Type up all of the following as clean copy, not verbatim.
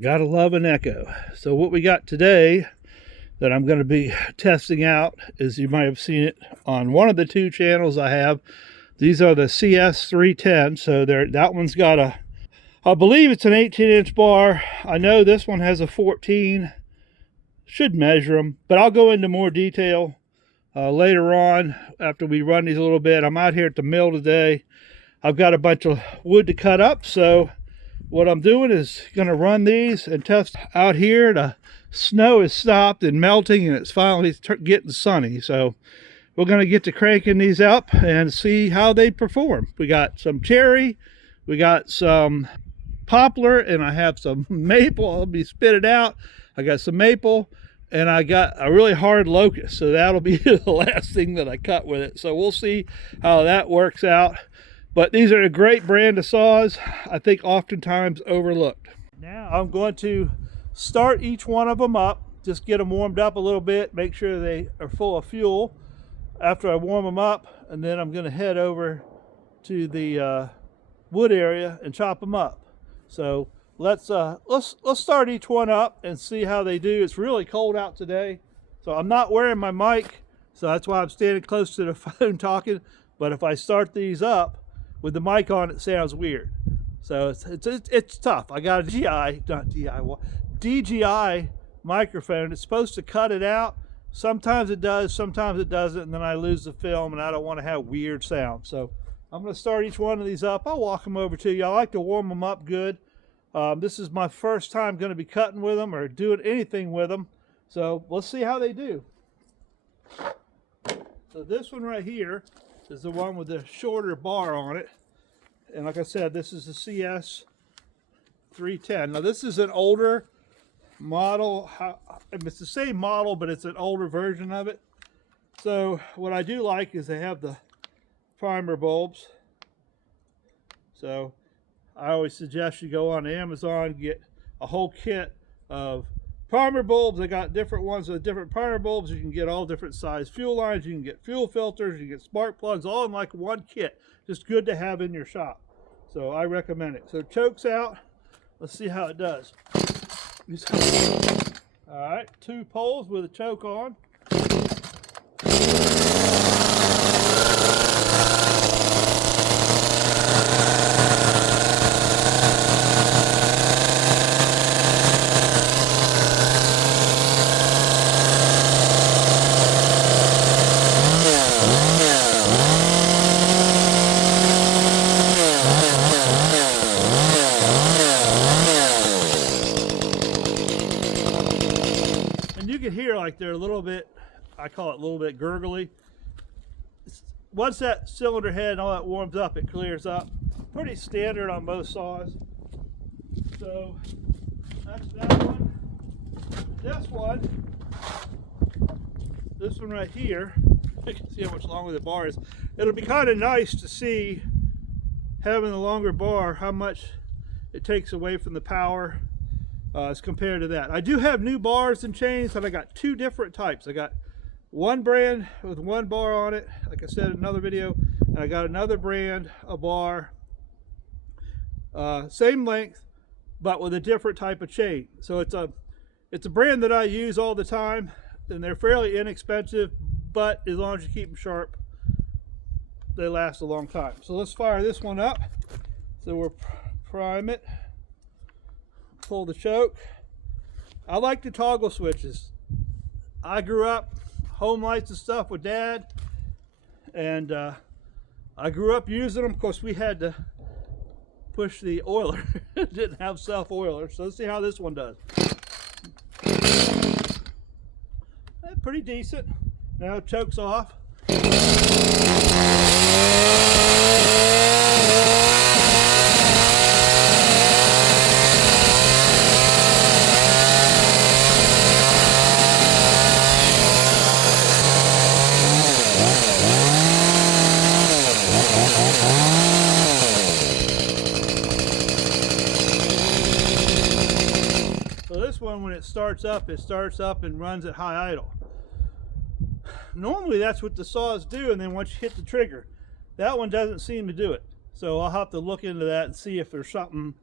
Gotta love an echo. So what we got today that I'm going to be testing out is, you might have seen it on one of the two channels I have. These are the CS310. So that one's got I believe it's an 18-inch bar. I know this one has a 14. Should measure them, but I'll go into more detail later on after we run these a little bit. I'm out here at the mill today. I've got a bunch of wood to cut up, so what I'm doing is going to run these and test out here. The snow has stopped and melting, and it's finally getting sunny. So we're going to get to cranking these up and see how they perform. We got some cherry, we got some poplar, and I have some maple. I'll be spit it out. I got some maple, and I got a really hard locust. So that'll be the last thing that I cut with it. So we'll see how that works out. But these are a great brand of saws, I think oftentimes overlooked. Now I'm going to start each one of them up, just get them warmed up a little bit, make sure they are full of fuel after I warm them up, and then I'm going to head over to the wood area and chop them up. So let's start each one up and see how they do. It's really cold out today, so I'm not wearing my mic, so that's why I'm standing close to the phone talking. But if I start these up with the mic on, it sounds weird. So it's tough. I got a DJI microphone. It's supposed to cut it out. Sometimes it does, sometimes it doesn't, and then I lose the film, and I don't want to have weird sound. So I'm going to start each one of these up. I'll walk them over to you. I like to warm them up good. This is my first time going to be cutting with them or doing anything with them. So let's see how they do. So this one right here is the one with the shorter bar on it. And like I said, this is the CS310. Now this is an older model. It's the same model, but it's an older version of it. So what I do like is they have the primer bulbs. So I always suggest you go on Amazon, get a whole kit of primer bulbs. They got different ones with different primer bulbs. You can get all different size fuel lines. You can get fuel filters. You can get spark plugs, all in like one kit. Just good to have in your shop. So I recommend it. So choke's out. Let's see how it does. All right, 2 poles with a choke on. You can hear like they're a little bit, I call it a little bit gurgly. Once that cylinder head and all that warms up, it clears up. Pretty standard on most saws. So that's that one. This one right here, you can see how much longer the bar is. It'll be kind of nice to see, having the longer bar, how much it takes away from the power as compared to that. I do have new bars and chains, and I got 2 different types. I got one brand with 1 bar on it, like I said in another video, and I got another brand, a bar, same length, but with a different type of chain. So it's a brand that I use all the time, and they're fairly inexpensive, but as long as you keep them sharp, they last a long time. So let's fire this one up. So we'll prime it. Pull the choke. I like the toggle switches. I grew up home lights and stuff with Dad, and I grew up using them. Of course, we had to push the oiler. It didn't have self-oiler. So let's see how this one does. Pretty decent. Now it chokes off. So this one, when it starts up and runs at high idle. Normally that's what the saws do, and then once you hit the trigger, that one doesn't seem to do it. So I'll have to look into that and see if there's something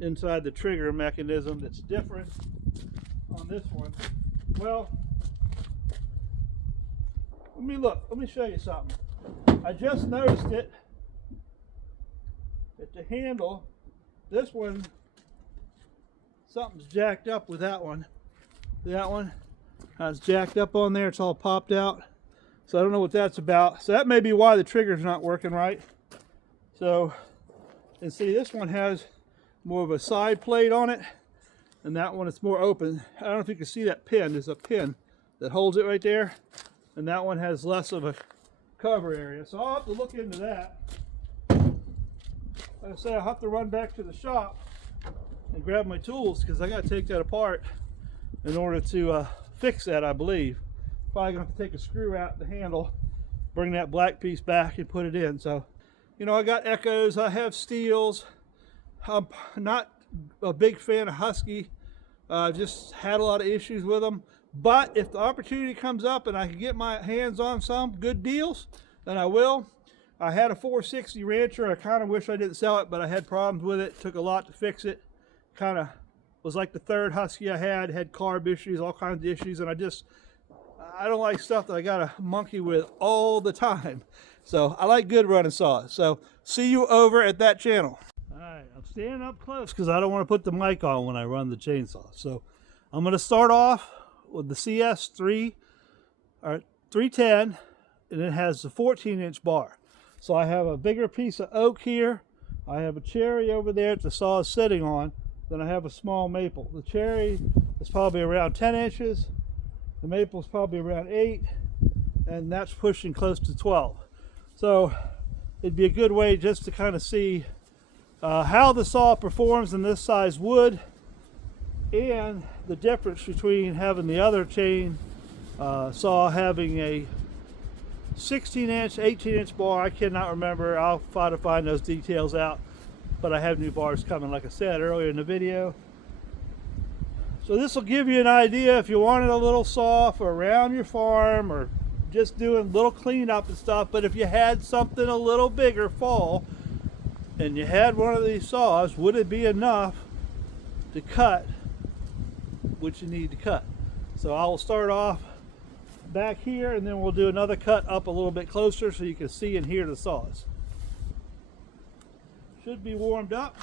inside the trigger mechanism that's different on this one. Well, let me show you something. I just noticed it at the handle. This one, something's jacked up with that one. That one has jacked up on there. It's all popped out. So I don't know what that's about. So that may be why the trigger's not working right. So, and see, this one has more of a side plate on it, and that one is more open. I don't know if you can see that pin. There's a pin that holds it right there, and that one has less of a cover area. So I'll have to look into that. Like I say, I'll have to run back to the shop and grab my tools, because I got to take that apart in order to fix that, I believe. Probably going to have to take a screw out the handle, bring that black piece back and put it in. So, you know, I got Echoes, I have Steels. I'm not a big fan of Husky. Just had a lot of issues with them. But if the opportunity comes up and I can get my hands on some good deals, then I will. I had a 460 Rancher. I kind of wish I didn't sell it, but I had problems with it. Took a lot to fix it. Kind of was like the third Husky I had carb issues, all kinds of issues, and I don't like stuff that I got to monkey with all the time. So I like good running saws. So see you over at that channel. All right, I'm standing up close because I don't want to put the mic on when I run the chainsaw. So I'm going to start off with the CS3 or 310, and it has the 14-inch bar. So I have a bigger piece of oak here. I have a cherry over there that the saw is sitting on. Then I have a small maple. The cherry is probably around 10 inches. The maple is probably around 8, and that's pushing close to 12. So it'd be a good way just to kind of see how the saw performs in this size wood, and the difference between having the other chain saw having a 16-inch, 18-inch bar. I cannot remember. I'll try to find those details out. But I have new bars coming, like I said earlier in the video. So this will give you an idea if you wanted a little saw for around your farm or just doing little cleanup and stuff. But if you had something a little bigger fall and you had one of these saws, would it be enough to cut what you need to cut? So I will start off back here, and then we'll do another cut up a little bit closer so you can see and hear the saws. Should be warmed up.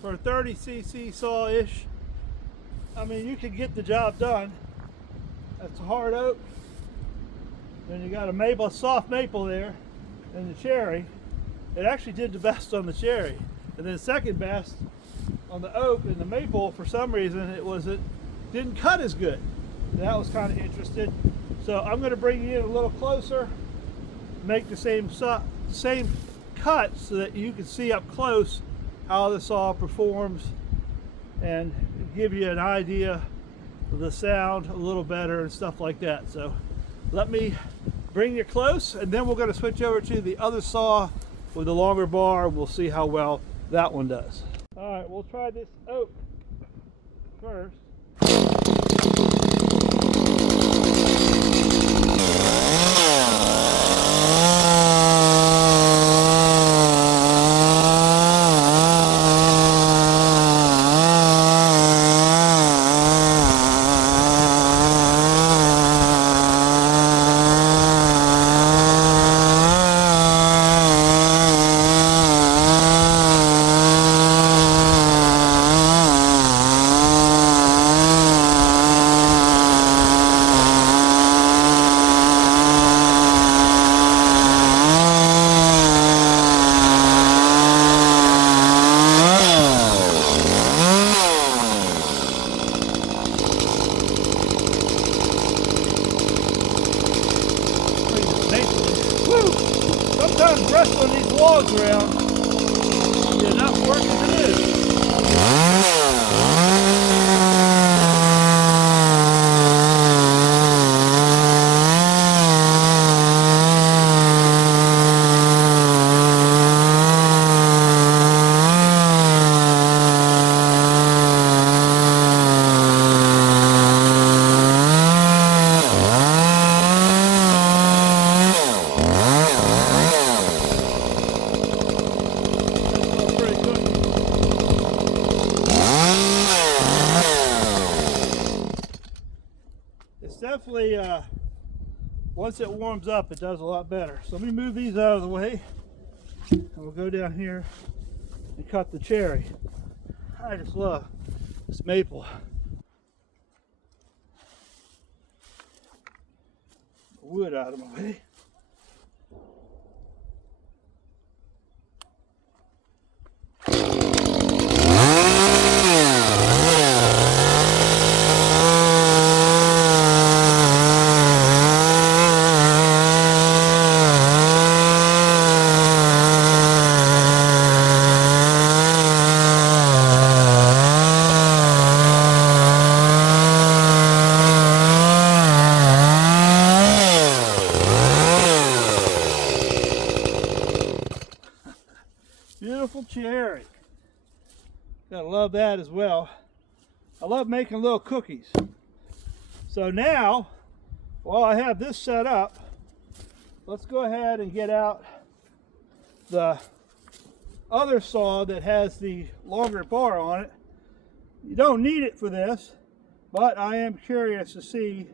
For a 30cc saw-ish, I mean, you can get the job done. That's a hard oak. Then you got a maple, soft maple there, and the cherry. It actually did the best on the cherry, and then second best on the oak and the maple. For some reason, it didn't cut as good. That was kind of interesting. So I'm going to bring you in a little closer, make the same cut so that you can see up close how the saw performs and give you an idea of the sound a little better and stuff like that. So let me bring you close, and then we're going to switch over to the other saw with the longer bar. We'll see how well that one does. All right, we'll try this oak first. Sometimes wrestling these logs around is enough work as it is. It's definitely, once it warms up, it does a lot better. So let me move these out of the way, and we'll go down here and cut the cherry. I just love this maple. Wood out of my way. Beautiful cherry. Gotta love that as well. I love making little cookies. So now, while I have this set up, let's go ahead and get out the other saw that has the longer bar on it. You don't need it for this, but I am curious to see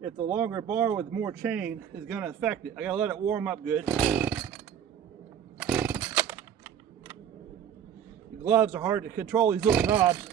if the longer bar with more chain is going to affect it. I gotta let it warm up good. Gloves are hard to control, these little knobs.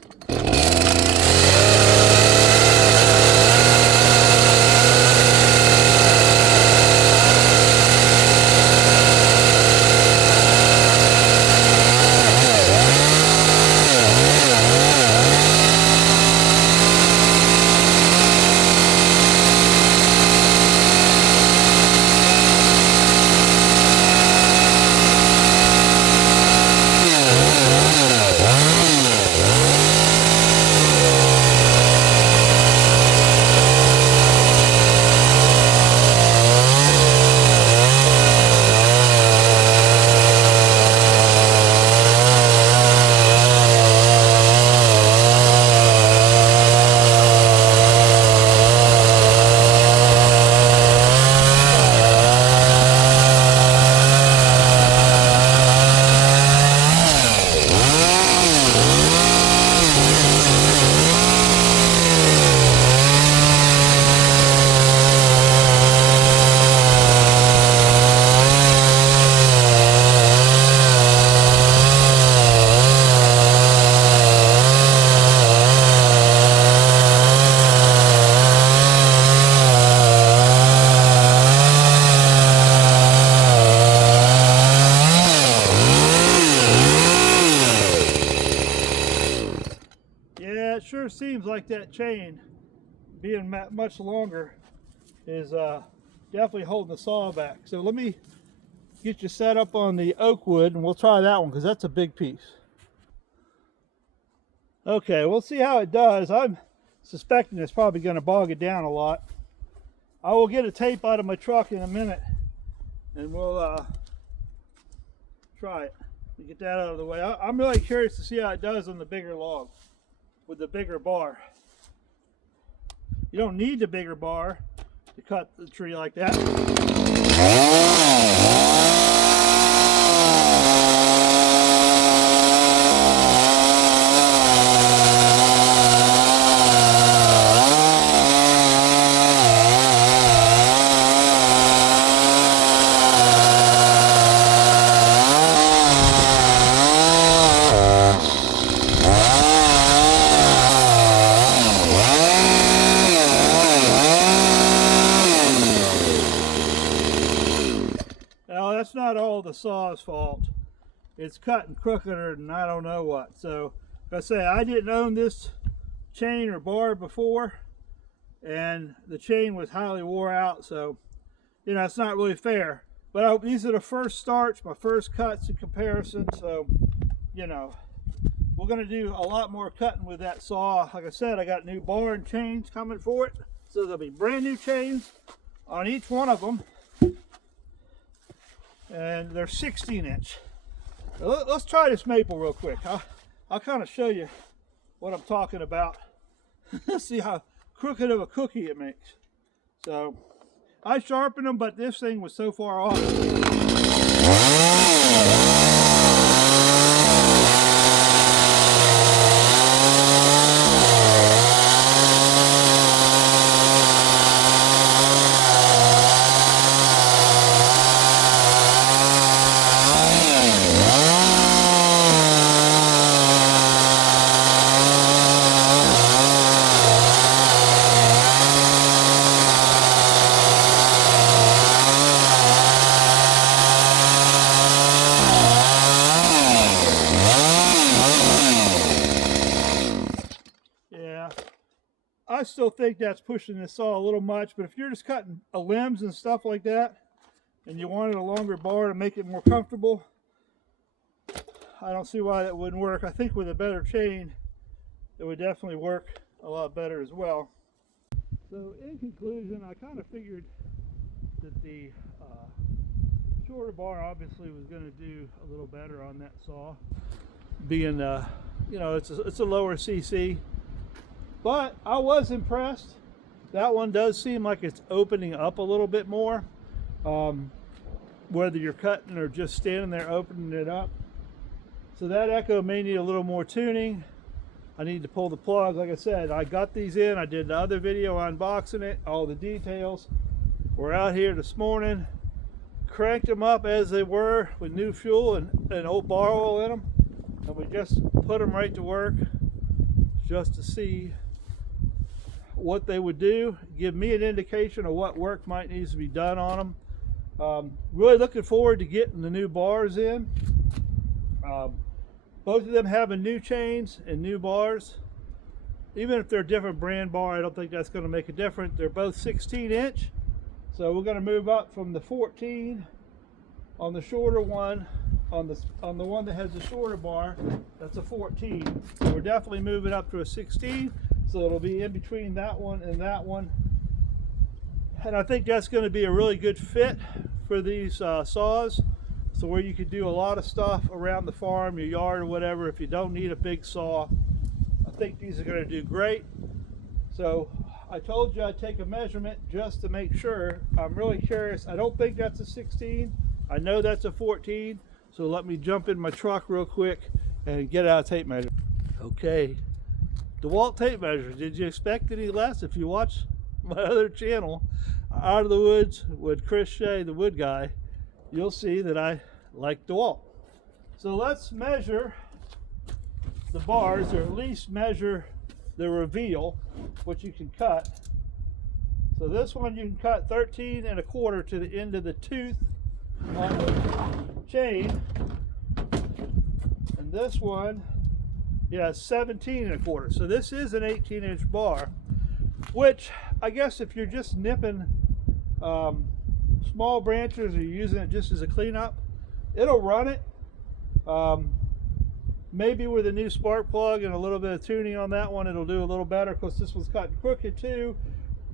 seems like that chain being much longer is definitely holding the saw back. So let me get you set up on the oak wood and we'll try that one because that's a big piece. Okay, we'll see how it does. I'm suspecting it's probably going to bog it down a lot. I will get a tape out of my truck in a minute and we'll try it. Get that out of the way. I'm really curious to see how it does on the bigger log with the bigger bar. You don't need the bigger bar to cut the tree like that. That's not all the saw's fault. It's cutting crookeder than I don't know what. So, like I say, I didn't own this chain or bar before, and the chain was highly wore out, so, you know, it's not really fair. But these are the first starts, my first cuts in comparison, so, you know, we're going to do a lot more cutting with that saw. Like I said, I got new bar and chains coming for it, so there'll be brand new chains on each one of them. And they're 16-inch. Let's try this maple real quick. I'll kind of show you what I'm talking about. See how crooked of a cookie it makes. So I sharpened them, but this thing was so far off. I still think that's pushing this saw a little much, but if you're just cutting limbs and stuff like that and you wanted a longer bar to make it more comfortable, I don't see why that wouldn't work. I think with a better chain it would definitely work a lot better as well. So in conclusion, I kind of figured that the shorter bar obviously was going to do a little better on that saw, being you know, it's a lower CC. But I was impressed. That one does seem like it's opening up a little bit more. Whether you're cutting or just standing there opening it up. So that echo may need a little more tuning. I need to pull the plug. Like I said, I got these in. I did the other video unboxing it, all the details. We're out here this morning. Cranked them up as they were with new fuel and old bar oil in them. And we just put them right to work just to see what they would do, give me an indication of what work might need to be done on them. Really looking forward to getting the new bars in. Both of them having new chains and new bars. Even if they're a different brand bar, I don't think that's going to make a difference. They're both 16-inch, so we're going to move up from the 14 on the shorter one. On the one that has the shorter bar, that's a 14. So we're definitely moving up to a 16. So it'll be in between that one and that one. And I think that's going to be a really good fit for these saws. So where you could do a lot of stuff around the farm, your yard or whatever, if you don't need a big saw, I think these are going to do great. So I told you I'd take a measurement just to make sure. I'm really curious. I don't think that's a 16. I know that's a 14. So let me jump in my truck real quick and get out a tape measure. Okay, DeWalt tape measure. Did you expect any less? If you watch my other channel, Out of the Woods with Chris Shea, the wood guy, you'll see that I like DeWalt. So let's measure the bars, or at least measure the reveal, which you can cut. So this one you can cut 13 1/4 to the end of the tooth on the chain, and this one Yeah, 17 1/4. So this is an 18-inch bar, which I guess if you're just nipping small branches or you're using it just as a cleanup, it'll run it. Maybe with a new spark plug and a little bit of tuning on that one, it'll do a little better, because this one's cut crooked too.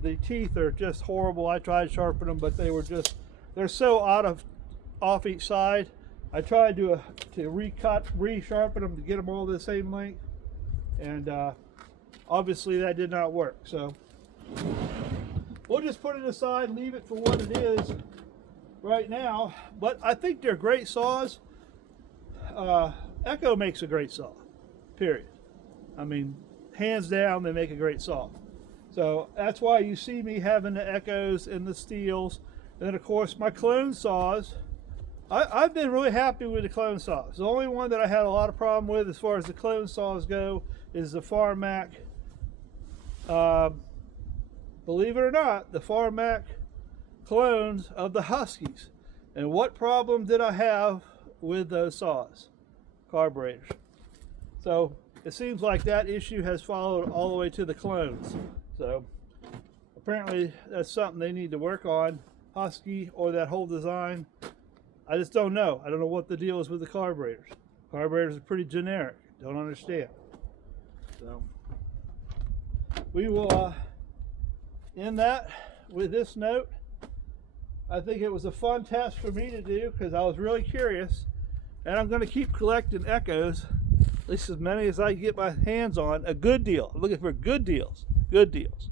The teeth are just horrible. I tried sharpening them, but they're so off each side. I tried to resharpen them to get them all the same length, and obviously that did not work. So we'll just put it aside and leave it for what it is right now. But I think they're great saws. Echo makes a great saw, period. I mean, hands down, they make a great saw. So that's why you see me having the Echoes and the Steels. And then of course my clone saws, I've been really happy with the clone saws. The only one that I had a lot of problem with as far as the clone saws go is the Farmac. Believe it or not, the Farmac clones of the Huskies. And what problem did I have with those saws? Carburetors. So it seems like that issue has followed all the way to the clones. So apparently that's something they need to work on, Husky or that whole design. I just don't know. I don't know what the deal is with the carburetors. Carburetors are pretty generic. Don't understand. So we will end that with this note. I think it was a fun test for me to do because I was really curious, and I'm going to keep collecting Echoes, at least as many as I can get my hands on. A good deal. I'm looking for good deals. Good deals.